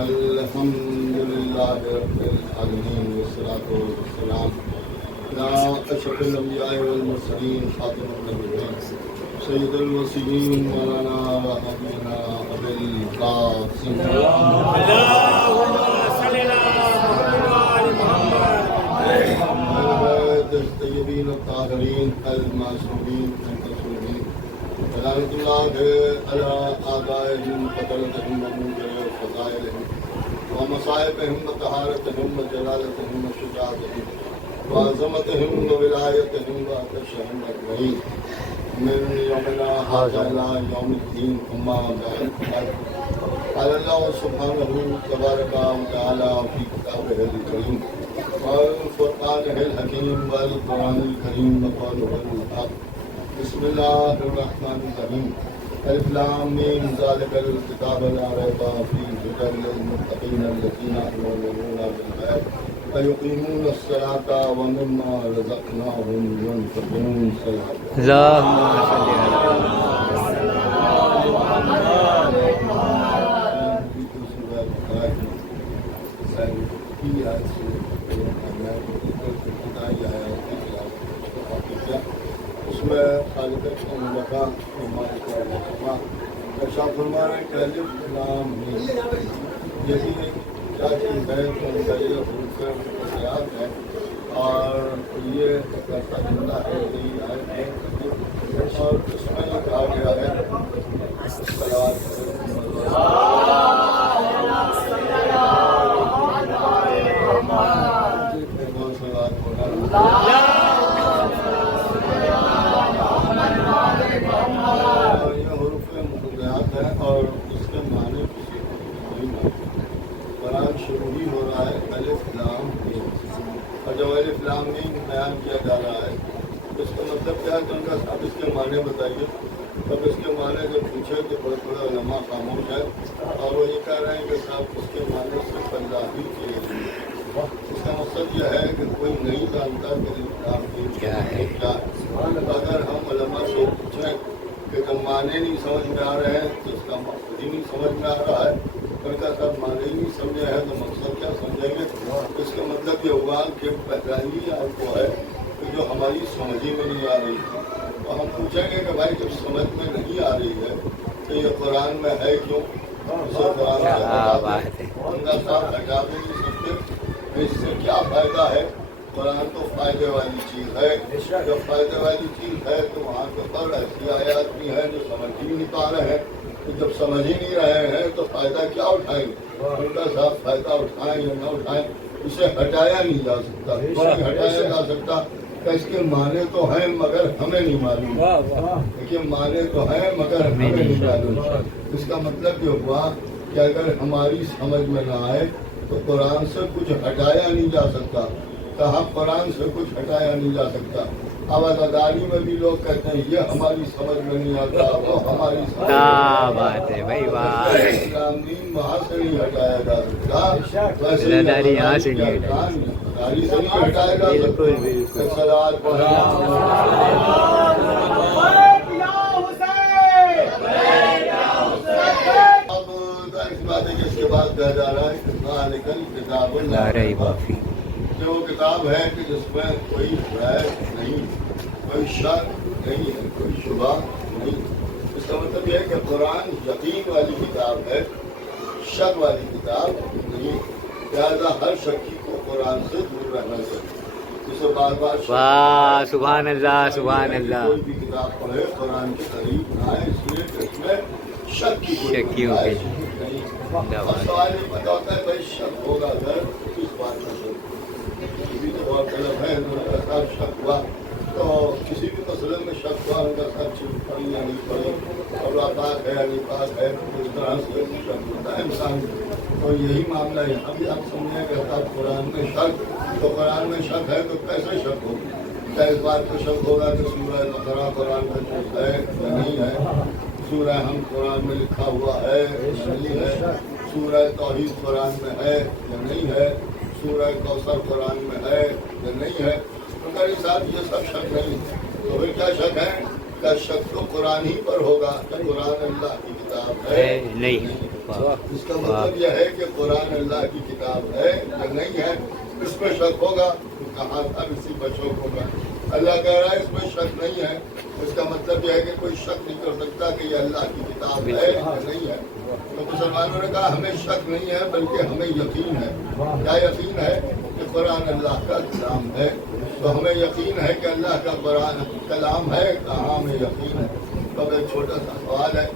الحمد لله رب العالمين والصلاة والسلام على أشرف الأنبياء والمرسلين خاتم النبيين سيد الوصيين مولانا وحبيبنا أبي القاسم اللهم صل على محمد الطيبين الطاهرين المعصومين المنصورين سلامة الله على آبائهم وقتلتهم ومنكر وفضائلهم ومصائبهم وطهارتهم وجلالتهم وشجاعتهم وعظمتهم وولايتهم وأكشهم أجمعين من يومنا هذا إلى يوم الدين أما بعد قال الله سبحانه تبارك وتعالى في كتابه الكريم والفرقان الحكيم والقرآن الكريم وقوله الحق بسم الله الرحمن الرحيم الف لام میم ذلك الكتاب لا ريب فيه هدى للمتقين الذين يؤمنون بالغيب ويقيمون الصلاة ومما رزقناهم ينفقون اللهم صل اس میں خالق الملکہ مالک الملکہ ارشاد فرما رہے ہیں کہ الف لام میم یہی کیا چیز ہے تو یہ حروف مقطعات ہے اور یہ ایسا جملہ ہے یہی آیت ہے اور اس میں یہ کہا گیا ہے اور اس کے معنی کسی کو نہیں قرآن شروع ہی ہو رہا ہے الف لام میم اور جب الف لام میم بیان کیا جا رہا ہے تو اس کا مطلب کیا ہے کہ ان کا صاحب اس کے معنی بتائیے تب اس کے معنی جب پوچھے کہ بڑے بڑے علماء خاموش ہے اور وہ یہ کہہ رہے ہیں کہ صاحب اس کے معنی سے پنجابی کے لیے اس کا مقصد یہ ہے کہ کوئی نہیں جانتا کہ الف لام میم کیا ہے اگر ہم علماء سے پوچھیں کہ جب معنی نہیں سمجھ میں آ رہے ہیں تو اس کا مقصد ہی نہیں سمجھ میں آ رہا ہے ان کا سب معنی ہی نہیں سمجھے ہیں تو مقصد کیا سمجھیں گے اس کا مطلب یہ ہوا کہ پہچانی آپ کو ہے کہ جو ہماری سمجھ ہی میں نہیں آ رہی ہے تو ہم پوچھیں گے کہ بھائی جب سمجھ میں نہیں آ رہی ہے تو یہ قرآن میں ہے کیوں اسے قرآن سے ان کا صاحب ہٹا بھی نہیں سکتے اس سے کیا فائدہ ہے قرآن تو فائدے والی چیز ہے جب فائدے والی چیز ہے تو وہاں کے پر ایسی آیات بھی ہیں جو سمجھ ہی نہیں پا رہے ہیں تو جب سمجھ ہی نہیں رہے ہیں تو فائدہ کیا اٹھائیں گے ان کا صاحب فائدہ اٹھائیں یا نہ اٹھائیں اسے ہٹایا نہیں جا سکتا نہیں ہٹایا جا سکتا کہ اس کے معنی تو ہیں مگر ہمیں نہیں معلوم دیکھیے معنی تو ہیں مگر ہمیں نہیں معلوم اس کا مطلب یہ ہوا کہ اگر ہماری سمجھ میں نہ آئے تو قرآن سے کچھ ہٹایا نہیں جا سکتا کہا قرآن سے کچھ ہٹایا نہیں جا سکتا اب اداداری میں بھی لوگ کہتے ہیں یہ ہماری سمجھ میں نہیں آتا وہ ہماری بات ہے بھائی اسلام دین وہاں سے نہیں ہٹایا جا سکتا ویسے یہاں سے نہیں اداداری سے نہیں ہٹایا جا سکتا صلوات پڑھنا اب اس بات ہے کہ اس کے بعد کہا جا رہا ہے کہ کتاب جو کتاب ہے کہ جس میں کوئی ریب نہیں کوئی شک نہیں ہے کوئی شبہ نہیں اس کا مطلب یہ ہے کہ قرآن یقین والی کتاب ہے شک والی کتاب نہیں لہٰذا ہر شکی کو قرآن سے دور رہنا چاہیے جسے بار بار سبحان اللہ سبحان اللہ کوئی بھی کتاب پڑھے قرآن کے قریب نہ آئے اس لیے کہ اس میں شک کی کوئی گنجائش نہیں اور سوال یہ پتا ہوتا ہے بھائی شک ہوگا اگر کس بات میں شک بہت طلب ہے ان کا سب شک ہوا تو کسی بھی مسئلے میں شک ہوا ان کا سب چیز پڑھی یا نہیں پڑھی اور پاک ہے یا نہیں پاک ہے اس طرح سے شک ہوتا ہے انسان تو یہی معاملہ یہاں بھی آپ سمجھیں کہ اب قرآن میں شک تو قرآن میں شک ہے تو کیسے شک ہوگی کیا اس بات پہ شک ہوگا کہ سورہ بقرہ قرآن میں ہے یا نہیں ہے سورہ ہم قرآن میں لکھا ہوا ہے یا نہیں ہے سورہ توحید قرآن میں ہے یا نہیں ہے سورہ کوثر قرآن میں ہے یا نہیں ہے تو میرے ساتھ یہ سب شک نہیں تو پھر کیا شک ہے کا شک تو قرآن ہی پر ہوگا کہ قرآن اللہ کی کتاب ہے نہیں اس کا مطلب یہ ہے کہ قرآن اللہ کی کتاب ہے یا نہیں ہے، اس میں شک ہوگا تو کہاں تھا اسی پر شک ہوگا۔ اللہ کہہ رہا ہے اس میں شک نہیں ہے، اس کا مطلب یہ ہے کہ کوئی شک نہیں کر سکتا کہ یہ اللہ کی کتاب ہے یا نہیں ہے۔ تو مسلمانوں نے کہا ہمیں شک نہیں ہے بلکہ ہمیں یقین ہے۔ کیا یقین ہے؟ کہ قرآن اللہ کا کلام ہے۔ تو ہمیں یقین ہے کہ اللہ کا قرآن کلام ہے، کہاں ہمیں یقین ہے؟ تو ایک چھوٹا سا سوال ہے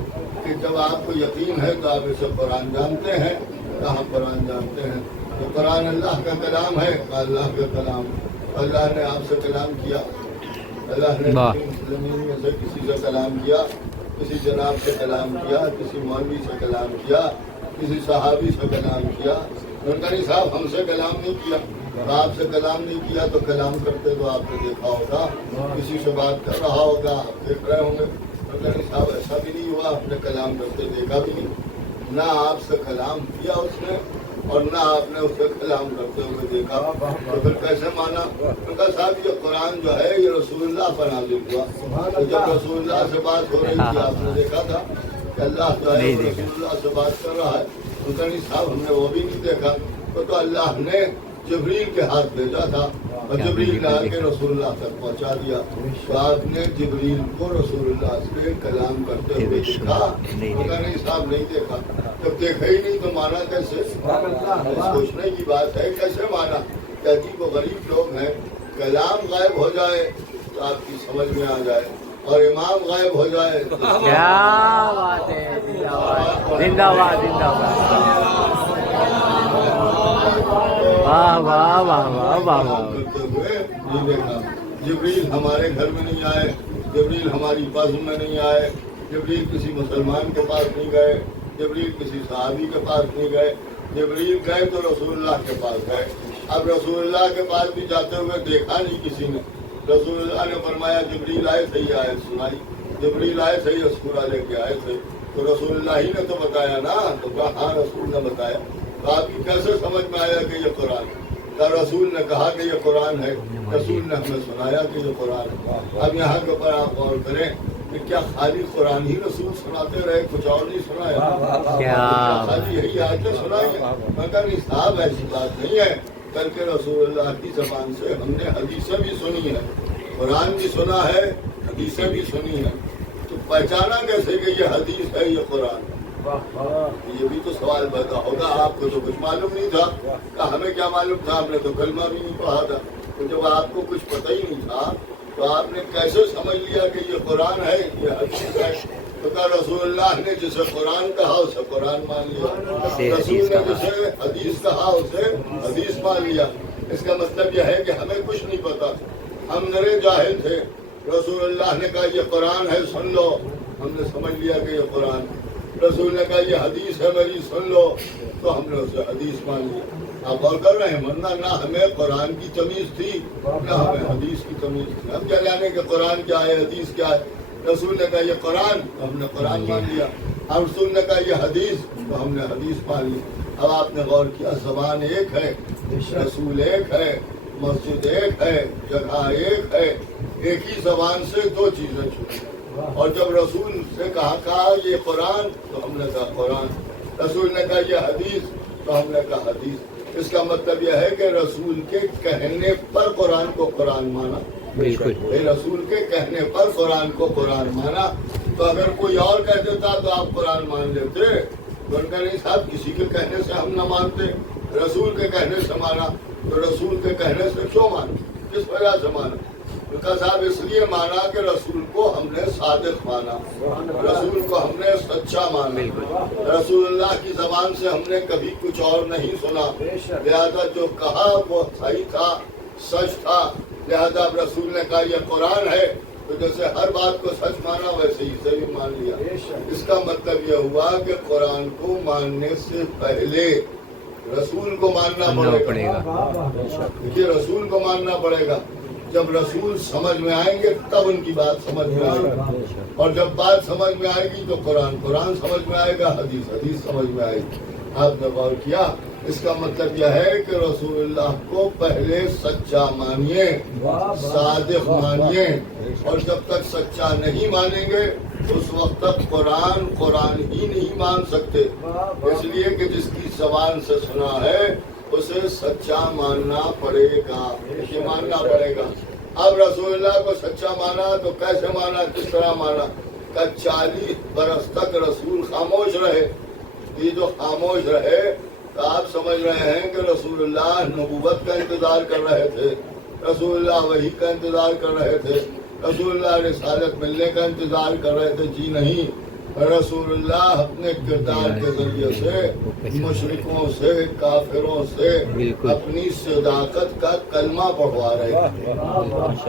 کہ جب آپ کو یقین ہے تو آپ اسے قرآن جانتے ہیں، کہاں قرآن جانتے ہیں؟ تو قرآن اللہ کا کلام ہے، اللہ کا کلام۔ اللہ نے آپ سے کلام کیا، اللہ نے زمین میں سے کسی سے کلام کیا، کسی جناب سے کلام کیا، کسی مولوی سے کلام کیا، کسی صحابی سے کلام کیا۔ نہیں صاحب ہم سے کلام نہیں کیا، آپ سے کلام نہیں کیا تو کلام کرتے تو آپ نے دیکھا ہوگا، کسی سے بات کر رہا ہوگا، آپ دیکھ رہے ہوں گے۔ نہیں صاحب ایسا بھی نہیں ہوا، آپ نے کلام کرتے دیکھا بھی نہیں، نہ آپ سے کلام کیا اس نے اور نہ آپ نے اسے کلام کرتے ہوئے دیکھا، تو پھر کیسے مانا؟ ان کا صاحب یہ قرآن جو ہے یہ رسول اللہ پر نازل ہوا، تو جب رسول اللہ سے بات ہو رہی تھی آپ نے دیکھا تھا کہ اللہ جو ہے رسول اللہ سے بات کر رہا ہے؟ ان کا نہیں صاحب ہم نے وہ بھی نہیں دیکھا۔ تو اللہ نے جبریل کے ہاتھ بھیجا تھا اور جبریل لا کے رسول اللہ تک پہنچا دیا۔ تو آپ نے جبریل کو رسول اللہ سے کلام کرتے ہوئے دیکھا؟ نہیں صاحب نہیں دیکھا۔ جب دیکھا ہی نہیں تو مانا کیسے؟ سوچنے کی بات ہے، کیسے مانا؟ کہ عجیب و غریب لوگ ہیں، کلام غائب ہو جائے تو آپ کی سمجھ میں آ جائے اور امام غائب ہو جائے تو کیا بات ہے، زندہ باد زندہ باد، واہ واہ واہ واہ واہ واہ۔ کرتے ہوئے نہیں دیکھا۔ جبریل ہمارے گھر میں نہیں آئے، جبریل ہماری بازو میں نہیں آئے، جبریل کسی مسلمان کے پاس نہیں گئے، جبریل کسی صحابی کے پاس نہیں گئے، جبریل گئے تو رسول اللہ کے پاس گئے۔ اب رسول اللہ کے پاس بھی جاتے ہوئے دیکھا نہیں کسی نے۔ رسول اللہ نے فرمایا جبریل آئے تھے، یہ آیت سنائی، جبریل آئے تھے، یہ سورہ لے کے آئے تھے، تو رسول اللہ ہی نے تو بتایا نا۔ تو کہا ہاں رسول نے بتایا۔ تو آپ کی کیسے سمجھ میں آیا کہ یہ قرآن ہے؟ تو رسول نے کہا کہ یہ قرآن ہے، رسول نے ہمیں سنایا کہ یہ قرآن ہے۔ اب یہاں کے اوپر آپ غور کریں کہ کیا خالی قرآن ہی رسول سناتے رہے، کچھ اور نہیں سنایا؟ کیا خالی یہی آیتیں سنائی؟ میں کہا نہیں صاحب ایسی بات نہیں ہے، بلکہ رسول اللہ کی زبان سے ہم نے حدیثیں بھی سنی ہیں، قرآن بھی سنا ہے، حدیثیں بھی سنی ہیں۔ تو پہچانا کیسے کہ یہ حدیث ہے، یہ قرآن ہے؟ یہ بھی تو سوال پیدا ہوگا۔ آپ کو تو کچھ معلوم نہیں تھا، کہ ہمیں کیا معلوم تھا؟ آپ نے تو کلمہ بھی نہیں پڑھا تھا۔ تو جب آپ کو کچھ پتہ ہی نہیں تھا تو آپ نے کیسے سمجھ لیا کہ یہ قرآن ہے، یہ حدیث ہے؟ تو کہا رسول اللہ نے جسے قرآن کہا اسے قرآن مان لیا، رسول نے جسے حدیث کہا اسے حدیث مان لیا۔ اس کا مطلب یہ ہے کہ ہمیں کچھ نہیں پتا، ہم نرے جاہل تھے۔ رسول اللہ نے کہا یہ قرآن ہے سن لو، ہم نے سمجھ لیا کہ یہ قرآن ہے۔ رسول نے کہا یہ حدیث ہے میری سن لو، تو ہم نے اسے حدیث مان لیا۔ آپ غور کر رہے ہیں، ورنہ نہ ہمیں قرآن کی تمیز تھی نہ ہمیں حدیث کی تمیز تھی۔ ہم کیا جانے کہ قرآن کیا ہے، حدیث کیا ہے؟ رسول نے کہا یہ قرآن، تو ہم نے قرآن مان لیا۔ اور رسول نے کہا یہ حدیث، تو ہم نے حدیث مان لی۔ اب آپ نے غور کیا، زبان ایک ہے، رسول ایک ہے، مسجد ایک ہے، جگہ ایک ہے، ایک ہی زبان سے دو چیزیں چھوٹی۔ اور جب رسول سے کہا یہ قرآن، تو ہم نے کہا قرآن۔ رسول نے کہا یہ حدیث، تو ہم نے کہا حدیث۔ اس کا مطلب یہ ہے کہ رسول کے کہنے پر قرآن کو قرآن مانا۔ بالکل رسول کے کہنے پر قرآن کو قرآن مانا۔ تو اگر کوئی اور کہہ دیتا تو آپ قرآن مان لیتے؟ تو ان کا نہیں صاحب کسی کے کہنے سے ہم نہ مانتے، رسول کے کہنے سے مانا۔ تو رسول کے کہنے سے کیوں مانا، کس وجہ سے مانا؟ ان کا صاحب اس لیے مانا کہ رسول کو ہم نے صادق مانا، رسول کو ہم نے سچا مانا۔ رسول اللہ کی زبان سے ہم نے کبھی کچھ اور نہیں سنا، لہذا جو کہا وہ صحیح تھا، سچ تھا۔ لہذا رسول نے کہا یہ قرآن ہے، تو جیسے ہر بات کو سچ مانا ویسے ہی اسے بھی مان لیا۔ اس کا مطلب یہ ہوا کہ قرآن کو ماننے سے پہلے رسول کو ماننا پڑے گا۔ یہ رسول کو ماننا پڑے گا۔ جب رسول سمجھ میں آئیں گے تب ان کی بات سمجھ میں آئے گی، اور جب بات سمجھ میں آئے گی تو قرآن سمجھ میں آئے گا، حدیث سمجھ میں آئے گی۔ آپ نے غور کیا؟ اس کا مطلب یہ ہے کہ رسول اللہ کو پہلے سچا مانیے، صادق مانیے، اور جب تک سچا نہیں مانیں گے اس وقت تک قرآن ہی نہیں مان سکتے، اس لیے کہ جس کی زبان سے سنا ہے اسے سچا ماننا پڑے گا، یہ ماننا پڑے گا۔ اب رسول اللہ کو سچا مانا تو کیسے مانا، کس طرح مانا؟ کہ 40 برس تک رسول خاموش رہے۔ یہ جو خاموش رہے تو آپ سمجھ رہے ہیں کہ رسول اللہ نبوت کا انتظار کر رہے تھے، رسول اللہ وحی کا انتظار کر رہے تھے، رسول اللہ رسالت ملنے کا انتظار کر رہے تھے؟ جی نہیں، رسول اللہ اپنے کردار کے ذریعے سے مشرکوں سے، کافروں سے اپنی صداقت کا کلمہ پڑھوا رہے تھے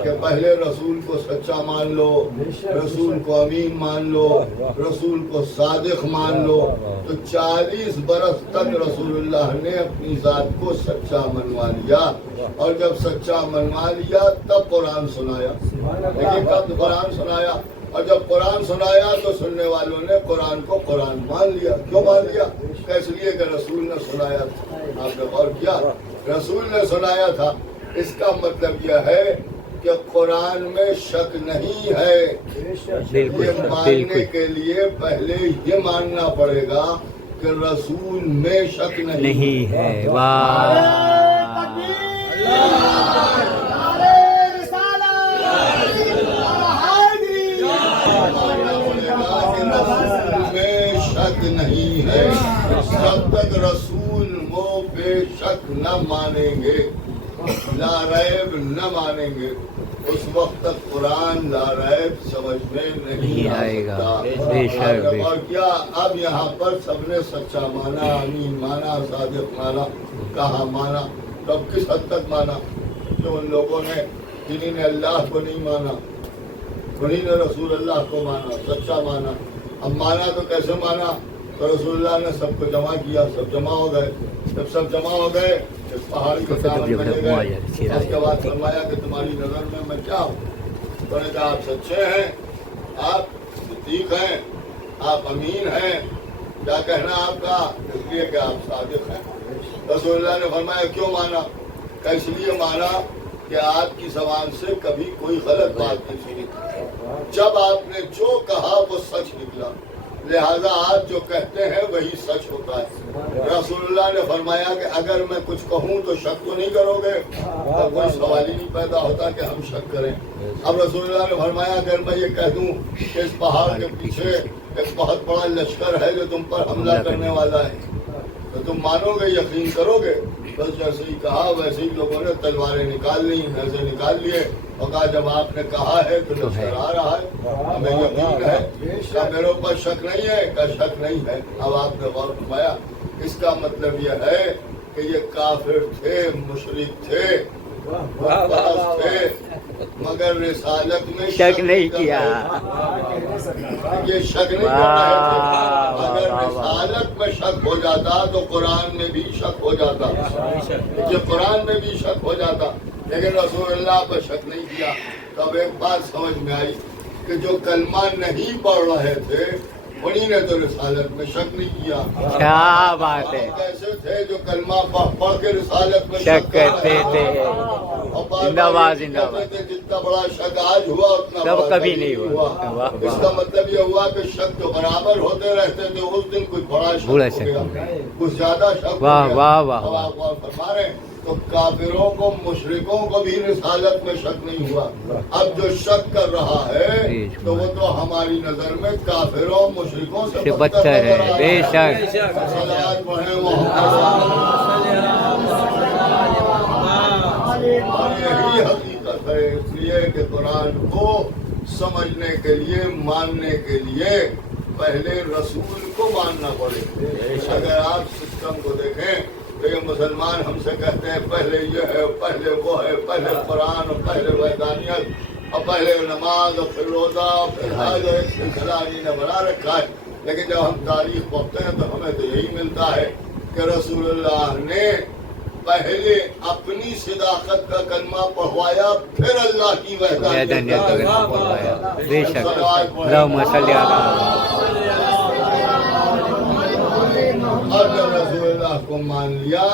کہ پہلے رسول کو سچا مان لو، رسول کو امین مان لو، رسول کو صادق مان لو۔ تو 40 برس تک رسول اللہ نے اپنی ذات کو سچا منوا لیا، اور جب سچا منوا لیا تب قرآن سنایا۔ لیکن کب قرآن سنایا؟ اور جب قرآن سنایا تو سننے والوں نے قرآن کو قرآن مان لیا۔ کیوں مان لیا؟ اس لیے کہ رسول نے سنایا تھا۔ آپ نے غور کیا؟ رسول نے سنایا تھا۔ اس کا مطلب یہ ہے کہ قرآن میں شک نہیں ہے۔ یہ ماننے کے لیے پہلے یہ ماننا پڑے گا کہ رسول میں شک نہیں ہے۔ واہ نہیں ہے۔ جب تک رسول وہ بے شک نہ مانیں گے، لا ریب نہ مانیں گے، اس وقت تک قرآن لا ریب سمجھ میں نہیں آئے گا۔ اور کیا اب یہاں پر سب نے سچا مانا، امین مانا، صادق مانا، کہا مانا؟ تب کس حد تک مانا؟ جو ان لوگوں نے جنہوں نے اللہ کو نہیں مانا، انہیں نے رسول اللہ کو مانا، سچا مانا۔ اب مانا تو کیسے مانا؟ تو رسول اللہ نے سب کو جمع کیا، سب جمع ہو گئے۔ جب سب جمع ہو گئے اس پہاڑ کے سامنے لے گئے، اس کے بعد فرمایا کہ تمہاری نظر میں کیا ہوں؟ انہوں نے کہا آپ سچے ہیں، آپ صدیق ہیں، آپ امین ہیں، کیا کہنا آپ کا؟ اس لیے کہ آپ صادق ہیں۔ رسول اللہ نے فرمایا کیوں مانا؟ کہ اس لیے مانا کہ آپ کی زبان سے کبھی کوئی غلط بات نہیں سنی، جب آپ نے جو کہا وہ سچ نکلا، لہذا آپ جو کہتے ہیں وہی سچ ہوتا ہے۔ رسول اللہ نے فرمایا کہ اگر میں کچھ کہوں تو شک تو نہیں کرو گے؟ تو کوئی سوال ہی نہیں پیدا ہوتا کہ ہم شک کریں۔ اب رسول اللہ نے فرمایا اگر میں یہ کہہ دوں کہ اس پہاڑ کے پیچھے ایک بہت بڑا لشکر ہے جو تم پر حملہ کرنے والا ہے، تو تم مانو گے، یقین کرو گے؟ بس جیسے ہی کہا ویسے ہی لوگوں نے تلواریں نکال لی، نیزے نکال لیے، اور کہا جب آپ نے کہا ہے تو لشکر آ رہا ہے، ہمیں یقین ہے، کیا میرے اوپر شک نہیں ہے؟ کا شک نہیں ہے۔ اب آپ نے غور فرمایا، اس کا مطلب یہ ہے کہ یہ کافر تھے، مشرک تھے، بت پرست تھے، مگر رسالت میں شک نہیں کیا، یہ شک نہیں کر رہے تھے۔ اگر رسالت میں شک ہو جاتا تو قرآن میں بھی شک ہو جاتا، یہ قرآن میں بھی شک ہو جاتا، لیکن رسول اللہ پر شک نہیں کیا۔ تب ایک بات سمجھ میں آئی کہ جو کلمہ نہیں پڑھ رہے تھے انہی نے تو رسالت میں شک نہیں کیا۔ کیا بات ہے! کیسے تھے جو کلمہ پڑھ کے رسالت میں شک کرتے تھے؟ زندہ باد زندہ باد۔ جتنا بڑا شک آج ہوا اتنا تب کبھی نہیں ہوا۔ اس کا مطلب یہ ہوا کہ شک تو برابر ہوتے رہتے تھے، اس دن کچھ بڑا شک ہو گیا، کچھ زیادہ شک ہو گیا۔ واہ واہ اب آپ غور فرما رہے ہیں تو کافروں کو، مشرکوں کو بھی رسالت میں شک نہیں ہوا۔ اب جو شک کر رہا ہے تو وہ تو ہماری نظر میں کافروں، مشرکوں سے بدتر ہے۔ بے شک صلوات پڑھیں اور یہی حقیقت ہے۔ اس لیے کہ قرآن کو سمجھنے کے لیے، ماننے کے لیے پہلے رسول کو ماننا پڑے۔ اگر آپ سسٹم کو دیکھیں تو یہ مسلمان ہم سے کہتے ہیں پہلے یہ ہے، پہلے وہ ہے، پہلے قرآن اور پہلے وحدانیت اور پہلے نماز اور پھر روزہ اور پھر حج، ایک سلسلہ نے بنا رکھا ہے۔ لیکن جب ہم تاریخ پڑھتے ہیں تو ہمیں تو یہی ملتا ہے کہ رسول اللہ نے پہلے اپنی صداقت کا کلمہ پڑھوایا، پھر اللہ کی وحدانیت کا کلمہ پڑھوایا۔ بے شک اللہم صلی علی۔ اور جب رسول اللہ کو مان لیا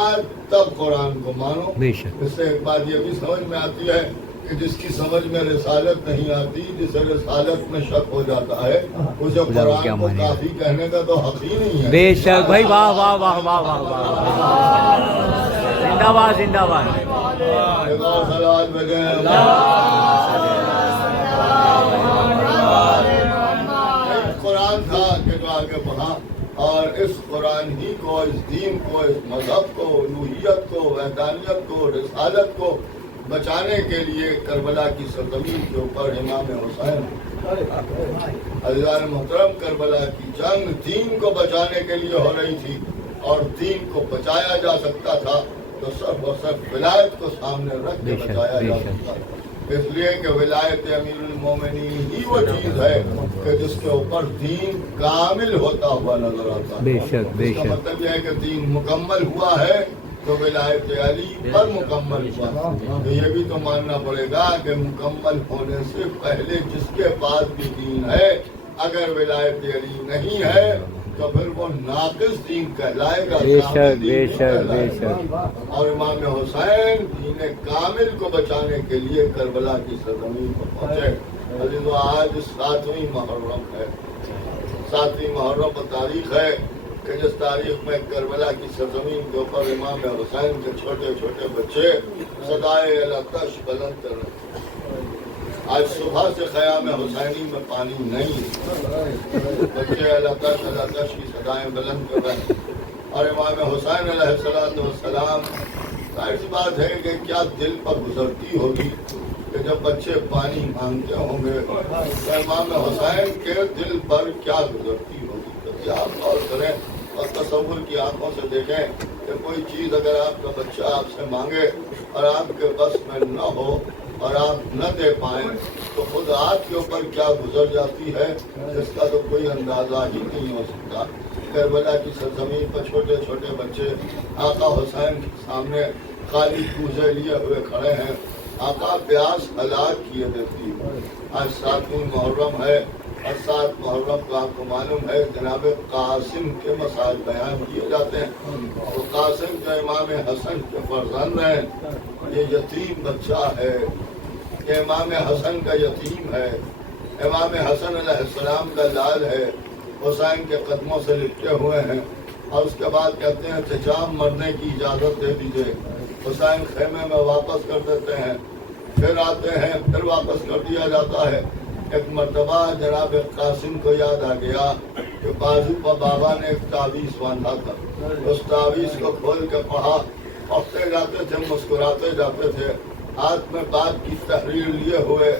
تب قرآن کو مانو۔ بے شک اس سے ایک بات یہ بھی سمجھ میں آتی ہے کہ کہ جس کی سمجھ میں رسالت نہیں آتی، جسے رسالت میں شک ہو جاتا ہے، اسے قرآن کو کافی کہنے کا تو حق ہی نہیں ہے۔ بے شک بھائی، واہ واہ واہ واہ واہ واہ، زندہ باد زندہ باد۔ ایک اور سلوات بھیجیں۔ ایک قرآن تھا کہ جو آگے بڑھا، اور اس قرآن ہی کو، اس دین کو، اس مذہب کو، الوہیت کو، وحدانیت کو، رسالت کو بچانے کے لیے کربلا کی سرزمین کے اوپر امام حسین، عزیزان محترم، کربلا کی جنگ دین کو بچانے کے لیے ہو رہی تھی، اور دین کو بچایا جا سکتا تھا تو صرف اور صرف ولایت کو سامنے رکھ کے بچایا جا سکتا تھا، اس لیے کہ ولایت امیر المومنین ہی وہ چیز ہے کہ جس کے اوپر دین کامل ہوتا ہوا نظر آتا ہے۔ بے شک بے اس کا شک، مطلب یہ ہے کہ دین مکمل ہوا ہے تو ولایت علی پر مکمل ہوا، تو یہ بھی تو ماننا پڑے گا کہ مکمل ہونے سے پہلے جس کے پاس بھی دین ہے، اگر ولایت علی نہیں ہے تو پھر وہ ناقص دین کہلائے گا، بے کامل شک دین بے نہیں شک کہلائے بے گا۔ شک، اور امام حسین دین کامل کو بچانے کے لیے کربلا کی سرزمین پر پہنچے۔ عزیزو، آج 7ویں محرم ہے، 7ویں محرم تاریخ ہے کہ جس تاریخ میں کربلا کی سرزمین کے اوپر امام حسین کے چھوٹے چھوٹے بچے صدائے الاتش بلند کر رہے ہیں۔ آج صبح سے خیام حسینی میں پانی نہیں، بچے الاتش کی صدائیں بلند کر رہے ہیں، اور امام حسین علیہ السلام، ظاہر سی بات ہے کہ کیا دل پر گزرتی ہوگی کہ جب بچے پانی مانگتے ہوں گے تو امام حسین کے دل پر کیا گزرتی ہوگی۔ تو آپ غور کریں اور تصور کی آنکھوں سے دیکھیں کہ کوئی چیز اگر آپ کا بچہ آپ سے مانگے اور آپ کے بس میں نہ ہو اور آپ نہ دے پائیں تو خود آپ کے اوپر کیا گزر جاتی ہے، جس کا تو کوئی اندازہ ہی نہیں ہو سکتا۔ کربلا کی سرزمین پر چھوٹے چھوٹے بچے آقا حسین کے سامنے خالی کوزے لیے ہوئے کھڑے ہیں۔ آقا پیاس ہلاک کیے دیتی ہے۔ آج 7ویں محرم ہے، اور 7 محرم کو آپ کو معلوم ہے جناب قاسم کے مسائل بیان کیے جاتے ہیں۔ وہ قاسم جو امام حسن کے فرزند ہیں، یہ یتیم بچہ ہے، یہ امام حسن کا یتیم ہے، امام حسن علیہ السلام کا لال ہے، حسین کے قدموں سے لپٹے ہوئے ہیں، اور اس کے بعد کہتے ہیں چچا مرنے کی اجازت دے دیجئے۔ حسین خیمے میں واپس کر دیتے ہیں، پھر آتے ہیں، پھر واپس کر دیا جاتا ہے۔ ایک مرتبہ جناب قاسم کو یاد آ گیا کہ بازو پر بابا نے ایک تعویذ باندھا تھا، اس تعویذ کو کھول کے پڑھا، پڑھتے جاتے تھے، مسکراتے جاتے تھے، ہاتھ میں بات کی تحریر لیے ہوئے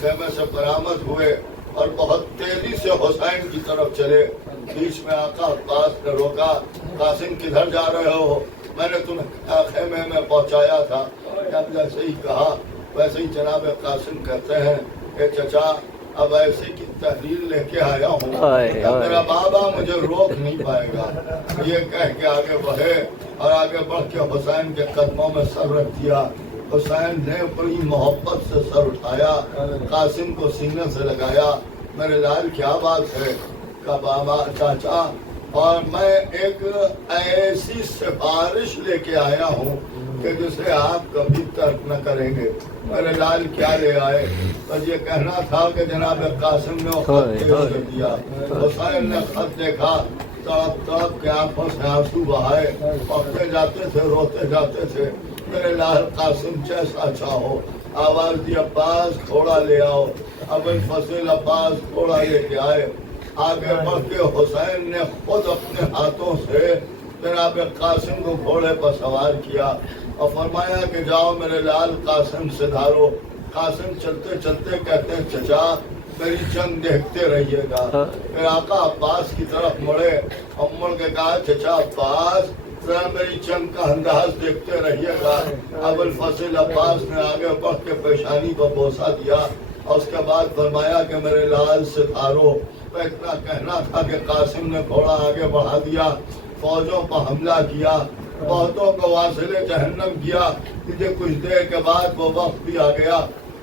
خیمے سے برآمد ہوئے اور بہت تیزی سے حسین کی طرف چلے۔ بیچ میں آقا عباس نے روکا، قاسم کدھر جا رہے ہو؟ میں نے تمہیں خیمے میں پہنچایا تھا۔ جب جیسے ہی کہا ویسے ہی جناب قاسم کہتے ہیں کہ چچا اب ایسے کی تحریر لے کے آیا ہوں، میرا بابا مجھے روک نہیں پائے گا۔ یہ کہہ کے آگے بڑھے اور آگے بڑھ کے حسین کے قدموں میں سر رکھ دیا۔ حسین نے بڑی محبت سے سر اٹھایا، قاسم کو سینے سے لگایا، میرے لال کیا بات ہے؟ کہا بابا چاچا، اور میں ایک ایسی سفارش لے کے آیا ہوں کہ جسے آپ کبھی ترک نہ کریں گے۔ میرے لال کیا لے آئے؟ بس یہ کہنا تھا کہ جناب قاسم نے وہ خط پیش کر دیا۔ حسین نے خط دیکھا، تڑپ تڑپ کے آنکھوں سے آنسو بہائے، پڑھتے جاتے تھے، روتے جاتے تھے۔ میرے لال قاسم جیسا چاہو، آواز دی عباس گھوڑا لے آؤ۔ ابو الفضل عباس گھوڑا لے کے آئے۔ آگے بڑھ کے حسین نے خود اپنے ہاتھوں سے جناب قاسم کو گھوڑے پر سوار کیا اور فرمایا کہ جاؤ میرے لال قاسم سے دھارو۔ قاسم چلتے چلتے کہتے ہیں چچا میری جنگ دیکھتے رہیے گا۔ پھر آقا عباس کی طرف مڑے اور مڑ کے کہا چچا عباس ذرا میری جنگ کا انداز دیکھتے رہیے گا۔ ابو الفضل عباس نے آگے بڑھ کے پیشانی کو بوسہ دیا اور اس کے بعد فرمایا کہ میرے لال سے دھارو۔ تو اتنا کہنا تھا کہ قاسم نے گھوڑا آگے بڑھا دیا، فوجوں پر حملہ کیا، بہتوں کو واصل جہنم کیا۔ کچھ دیر کے بعد وہ وقت بھی آ گیا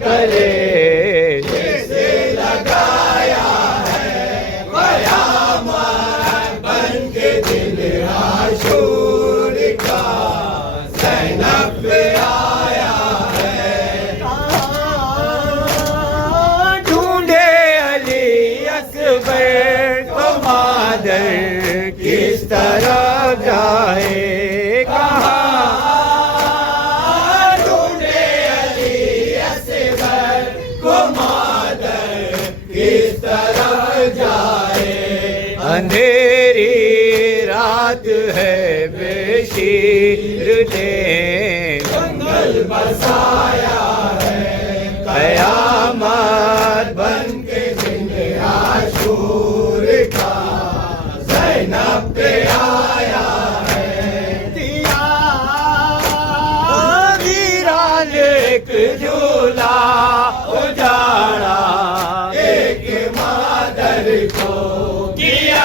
کرے ڈھونڈے علی اکبر کو مادر کس طرح جائے کہاں ڈھونڈے علی اکبر کو مادر کس طرح جائے اندھیری رات ہے بے شیر نے جنگل بسایا ہے قیامت بن کے دن عاشور کا زینب پہ آیا ہے دیا ویران ایک جھولا اجاڑا ایک مادر کو کیا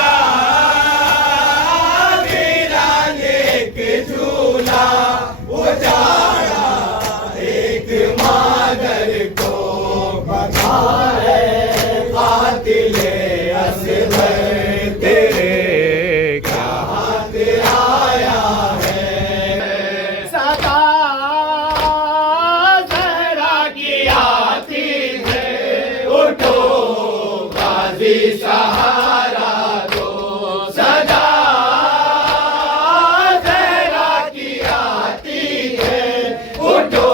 ویران ایک جھولا اجاڑا ایک مادر کو پتا ہے قاتل اصغر تیرے کیا ہاتھ آیا ہے صدا زہرا کی آتی ہے اٹھو غازی سہارا دو صدا زہرا کی آتی ہے اٹھو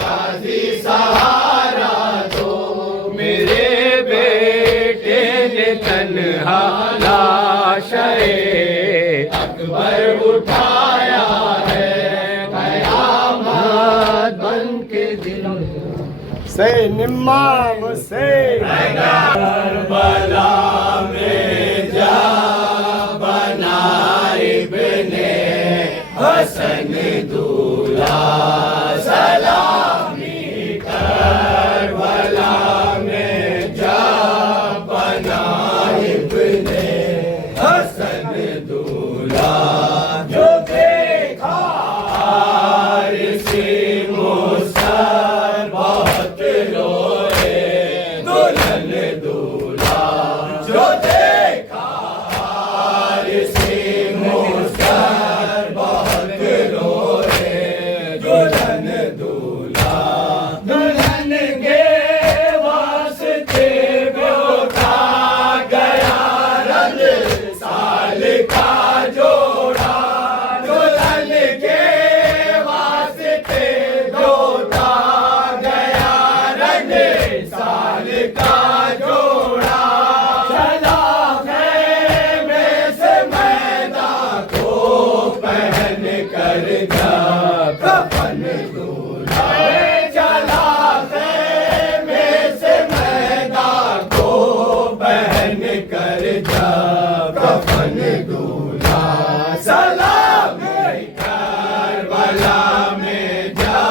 غازی سہارا دو میرے بیٹے نے تنہا لاشے اکبر اٹھایا ہے قیامت بن کے دن حسین امام حسین کربلا میں جا بنا ابن حسن دولہا سلامی کربلا میں جا بنا ابن حسن دولہا جو دیکھا عارسی مسر بہت روئے دلہن دولہا جو دیکھا عارسی مسر بہت روئے دلہن دولہا دلہن کے واسطے بیوٹا گیا رد سال کا جوڑا دلہن کے واسطے بیوٹا گیا رد سال کا جوڑا چلا خیمے سے میدان کو پہن کر جا کفن دولہا چلا خیمے سے میدان کو پہن کر جا کفن دولہا سلام کربلا میں جا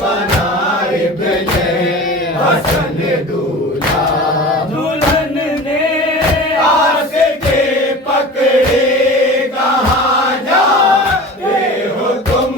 بنا ابن حسن دولہا دلہن نے آس کے پکڑے کہاں جاتے ہو تم